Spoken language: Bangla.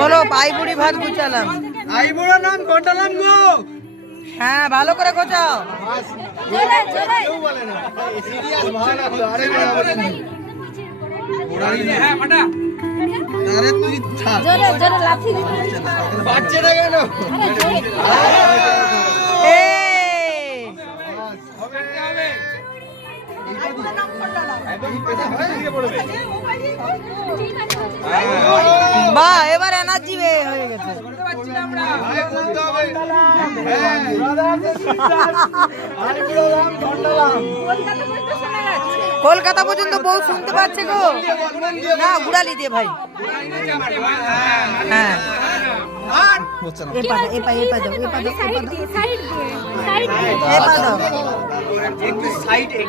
বলো পাইবুড়ি ভাত গুছালাম। আইবুড়ো নাম ঘটালাম গো। হ্যাঁ ভালো করে গোছাও। আরে তুই ছাড়। বাচ্চাটা কেন? বাহ এবার এনার্জি হয়ে গেছে। কলকাতা পর্যন্ত বউ শুনতে পাচ্ছে গো। না গুড়ালি দিয়ে ভাই। হ্যাঁ একটু সাইডে